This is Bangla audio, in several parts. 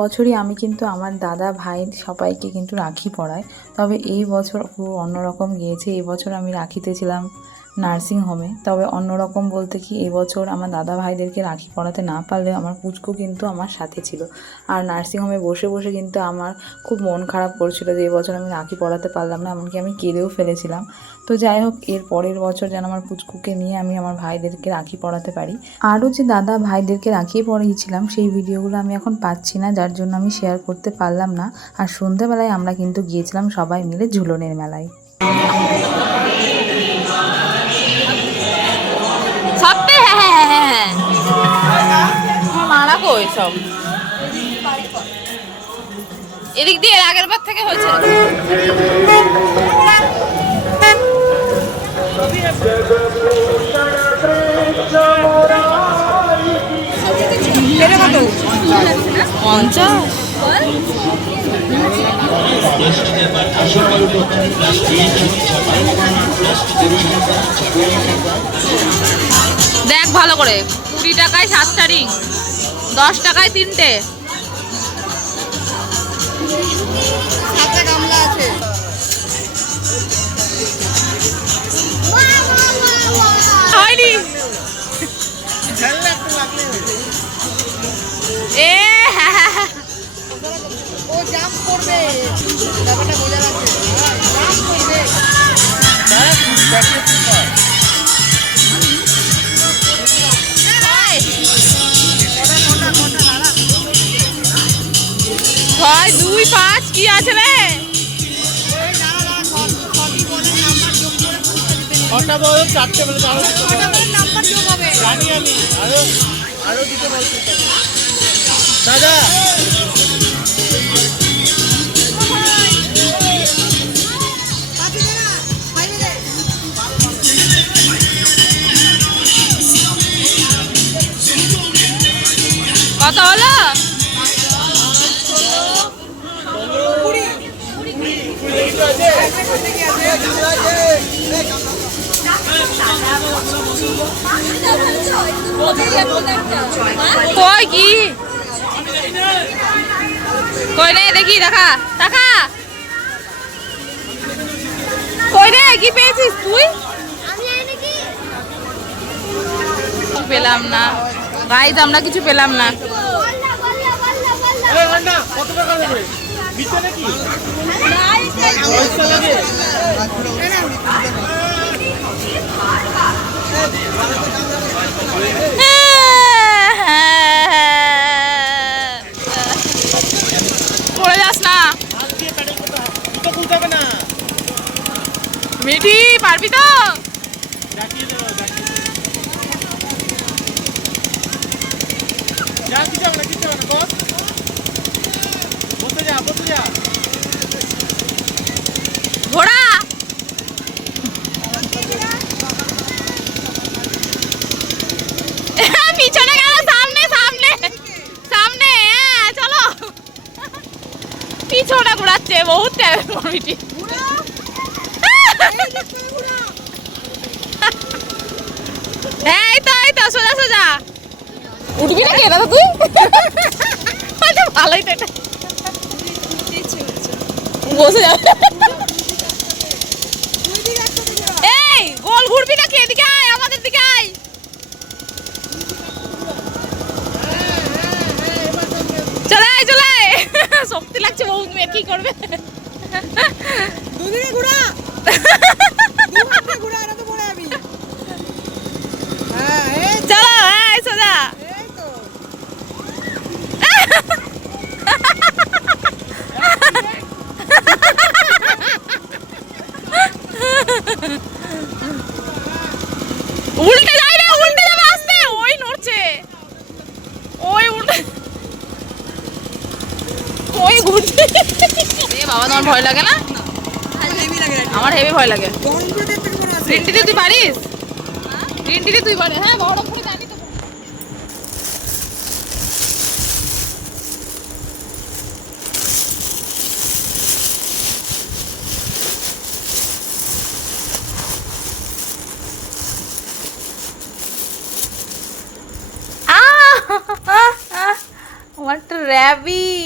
বছরই আমি কিন্তু আমার দাদা, ভাই সবাইকে কিন্তু রাখি পরাই। তবে এই বছর অন্যরকম গিয়েছে। এই বছর আমি রাখিতে ছিলাম নার্সিং হোমে। তবে অন্যরকম বলতে কি এবছর আমার দাদা ভাইদেরকে রাখি পড়াতে না পারলেও আমার পুচকু কিন্তু আমার সাথে ছিল। আর নার্সিং হোমে বসে বসে কিন্তু আমার খুব মন খারাপ করছিল যে এবছর আমি রাখি পড়াতে পারলাম না, এমনকি আমি কেঁদেও ফেলেছিলাম। তো যাই হোক, এর পরের বছর যেন আমার পুচকুকে নিয়ে আমি আমার ভাইদেরকে রাখি পড়াতে পারি। আরও যে দাদা ভাইদেরকে রাখি পড়িয়েছিলাম, সেই ভিডিওগুলো আমি এখন পাচ্ছি না, যার জন্য আমি শেয়ার করতে পারলাম না। আর সন্ধ্যাবেলায় আমরা কিন্তু গিয়েছিলাম সবাই মিলে ঝুলনের মেলায়। সবটাই হ্যাঁ হ্যাঁ হ্যাঁ হ্যাঁ হ্যাঁ। মারা কই সব? এদিক দিয়ে এর আগের বার থেকে হয়েছে। পঞ্চাশ? দেখ ভালো করে। কুড়ি টাকায় সাতটা রিং দশ টাকায় তিনটে। ছয় দুই পাঁচ কি আছে রে? ছটা বলো? চারটে বলে আরও নাম্বার যোগ হবে। জানি আমি। আরও আরও দিতে বলছি দাদা! কত হলো কই কি? কই রে দেখি দেখা দেখা। কই রে কি পেয়েছিস তুই? পেলাম না। গাইজ আমরা কিছু পেলাম না। কত টাকা দেবে দিতে নাকি? পয়সা লাগে পড়ে যাস না। মিঠি পারবি তো? ডাকিয়ে দেবো ডাকিয়ে দেবো যা কিছু হবে না কিছু হবে না বস। ঘোড়া! পিছনে গেল সামনে সামনে। সামনে হ্যাঁ চলো। পিছনে ঘোরাচ্ছে বহুত ট্যালেন্ট মিঠি এই তো এই তো সোজা সোজা। উঠবি তুই? ভালোই তো এটা। বসে যাবে। এই গোল ঘুরবি নাকি? এদিকে আয় আমাদের দিকে আয়। চলে আয় চলে আয়। শক্তি লাগছে বহুত মেয়ে কি করবে? দুদিনে ঘোরা দুদিকে ঘোরা এটা তো পড়ে যাবি হ্যাঁ এই চলো আয় সোজা এই তো উল্টে যাই রে উল্টে যাবে আস্তে ওই নড়ছে ওই উল্টে ওই ঘুরছে এ বাবা তোমার ভয় লাগে না? আমার হেভি ভয় লাগে। থেকে রিন্টিতে তুই পারিস? রিন্টিতে তুই পারিস। হ্যাঁ বড় করে জানি তো। একটা র্যাবিট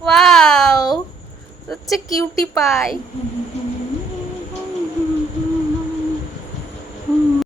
ওয়াও হচ্ছে কিউটি পাই